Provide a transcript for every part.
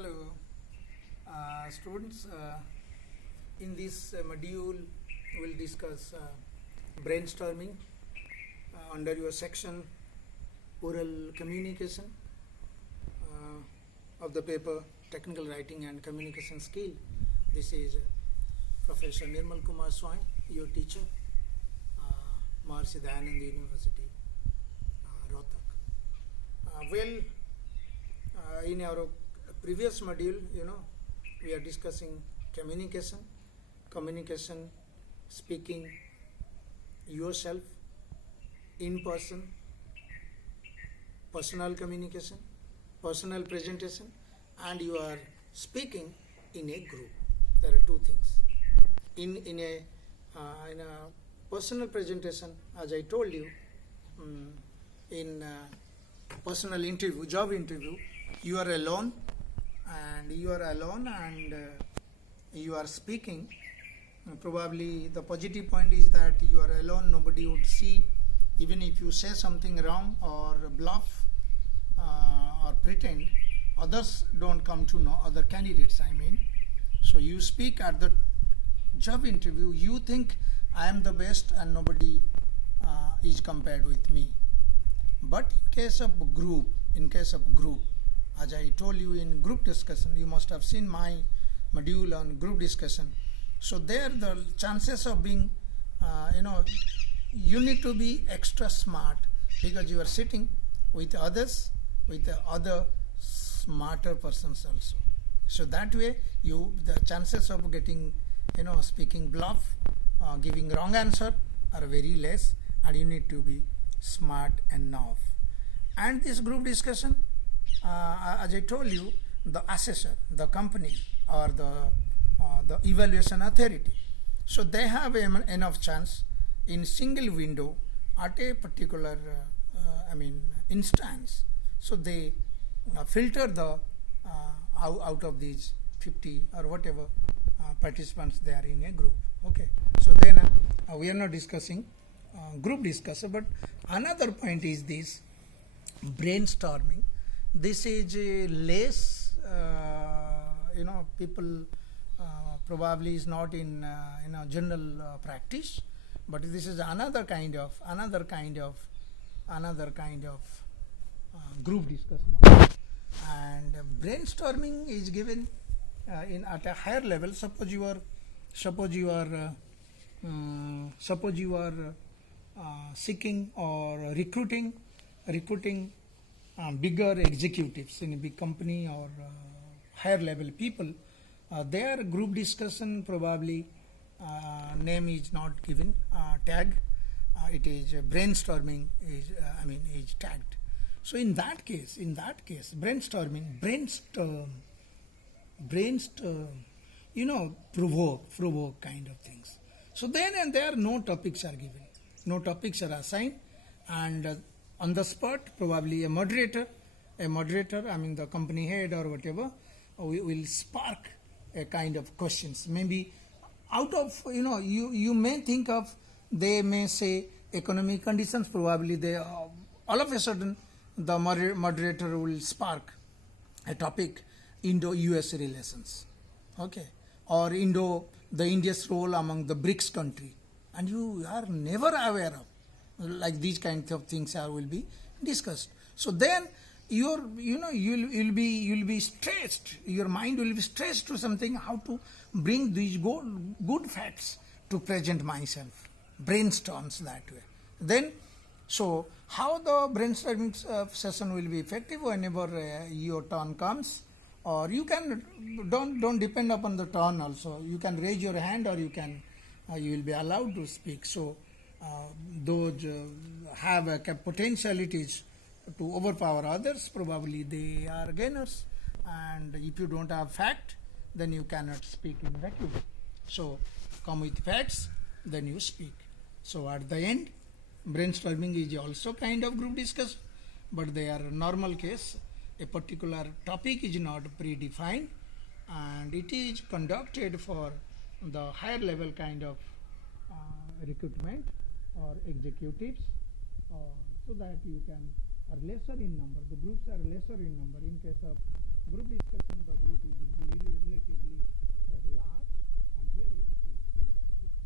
Hello, students. In this module, we'll discuss brainstorming under your section oral communication of the paper Technical Writing and Communication Skill. This is Professor Nirmal Kumar Swami, your teacher, Maharishi Dayananda University, Rohtak. In our previous module, we are discussing communication, speaking yourself in person, personal communication, personal presentation, and you are speaking in a group. There are two things. In a personal presentation, as I told you, in personal interview, job interview, you are alone and you are speaking. Probably the positive point is that you are alone, nobody would see. Even if you say something wrong or bluff or pretend, others don't come to know, other candidates I mean. So you speak at the job interview, you think I am the best and nobody is compared with me. But in case of group, as I told you in group discussion, you must have seen my module on group discussion. So there the chances of being, you need to be extra smart because you are sitting with others, with the other smarter persons also. So that way the chances of getting, speaking bluff, giving wrong answer are very less, and you need to be smart enough. And this group discussion, as I told you, the assessor, the company, or the evaluation authority, so they have enough chance in single window at a particular instance. So they filter the out of these 50 or whatever participants they are in a group. Okay, so then we are not discussing group discussion, but another point is this brainstorming. This is less, people probably is not in general practice, but this is another kind of group discussion. And brainstorming is given at a higher level. Suppose you are seeking or recruiting bigger executives in a big company or higher level people. Their group discussion probably name is not given, tag. It is brainstorming is tagged. So in that case, brainstorm, provoke kind of things. So then and there no topics are given, no topics are assigned, and on the spot probably a moderator, the company head or whatever, will spark a kind of questions. Maybe out of, you may think of, they may say economic conditions, probably they all of a sudden the moderator will spark a topic, Indo-US relations, okay, or the India's role among the BRICS country, and you are never aware of, like these kinds of things will be discussed. So then you'll be stressed, your mind will be stressed to something, how to bring these good facts to present myself, brainstorms that way. Then so how the brainstorming session will be effective whenever your turn comes, or you can don't depend upon the turn also, you can raise your hand, or you will be allowed to speak. So those have potentialities to overpower others, probably they are gainers, and if you don't have fact, then you cannot speak in vacuum. So come with facts, then you speak. So at the end, brainstorming is also kind of group discussion, but they are normal case. A particular topic is not predefined, and it is conducted for the higher level kind of recruitment or executives, so that you can are lesser in number. The groups are lesser in number. In case of Group discussion, the group is relatively large, and here it is relatively less.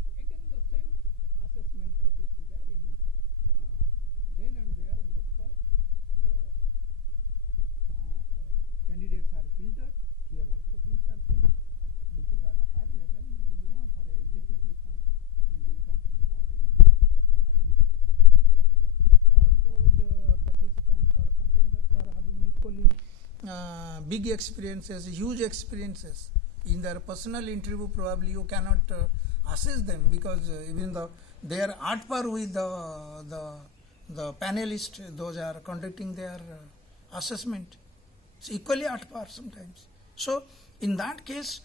So again, the same assessment process is there in then and there on the spot. The candidates are filtered. Here also things are filtered because at a higher level, for an executive post in a big company or in big administrative positions, all those participants or contenders are having equally big experiences, huge experiences. In their personal interview, probably you cannot assess them because even they are at par with the panelists. Those are conducting their assessment. It's equally at par sometimes. So in that case,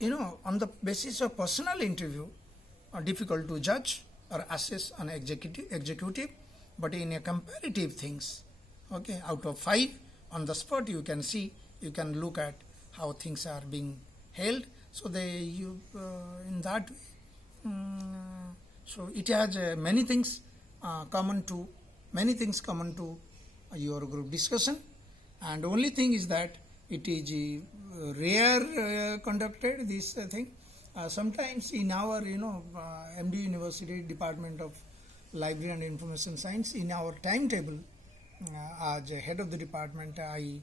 on the basis of personal interview, are difficult to judge or assess an executive, but in a comparative things, okay, out of 5 on the spot you can see, you can look at how things are being held. So in that way, so it has many things common to your group discussion, and only thing is that it is rare conducted this thing. Sometimes in our MD University Department of Library and Information Science, in our timetable as head of the department, I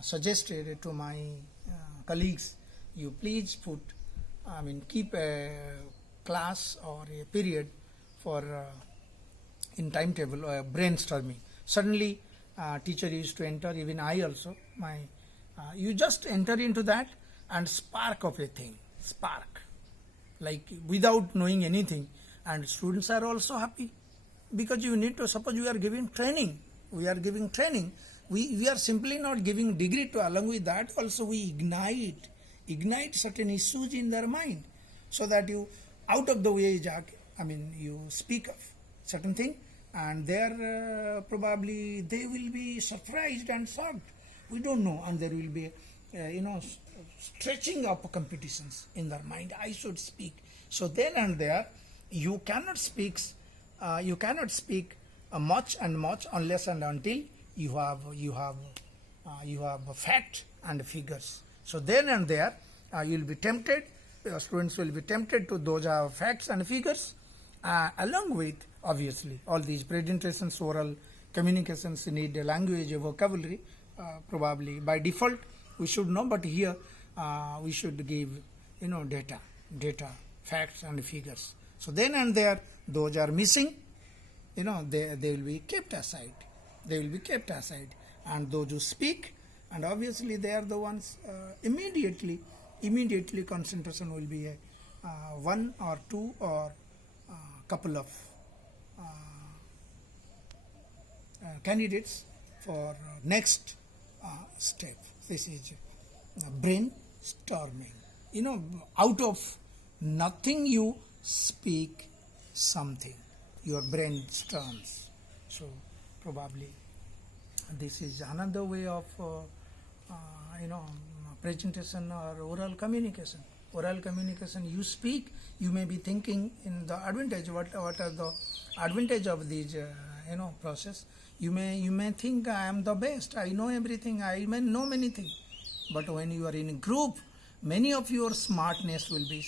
suggested to my colleagues, you please keep a class or a period for in timetable brainstorming. Suddenly teacher used to enter, even I also, you just enter into that and spark of a thing, like without knowing anything, and students are also happy because you need to, suppose we are giving training, we are simply not giving degree to, along with that also we ignite certain issues in their mind, so that you out of the way you speak of certain thing, and there probably they will be surprised and shocked. We don't know, and there will be stretching up competitions in their mind. I should speak. So then and there, you cannot speak much unless and until you have fact and figures. So then and there, you will be tempted. Students will be tempted to those facts and figures, along with obviously all these presentations, oral communications need a language, a vocabulary. Probably by default we should know, but here we should give data, facts and figures. So then and there, those are missing, they will be kept aside. And those who speak, and obviously they are the ones immediately concentration will be one or two or couple of candidates for next step. This is brainstorming. Out of nothing you speak something, your brain storms. So probably this is another way of presentation or oral communication. You speak, you may be thinking in the advantage, what are the advantage of this process. You may think I am the best, I know everything, I may know many things, but when you are in a group, many of your smartness will be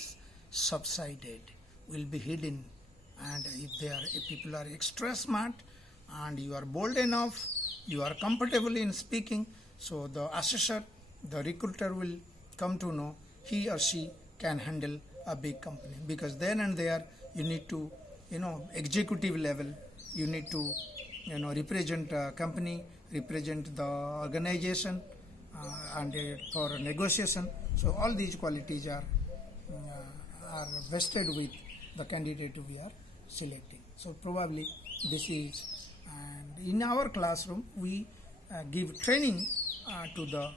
subsided, will be hidden. And if people are extra smart and you are bold enough, you are comfortable in speaking, so the assessor, the recruiter will come to know he or she can handle a big company, because then and there you need to executive level, you need to represent a company, represent the organization, and for negotiation. So all these qualities are vested with the candidate we are selecting. So probably this is, and in our classroom we give training to the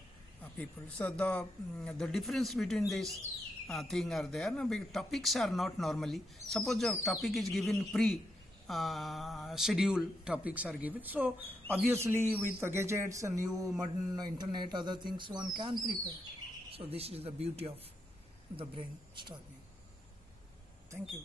people. So the difference between this thing are there. No, topics are not normally. Suppose the topic is given schedule topics are given. So obviously with the gadgets and new modern internet, other things, one can prepare. So this is the beauty of the brainstorming. Thank you.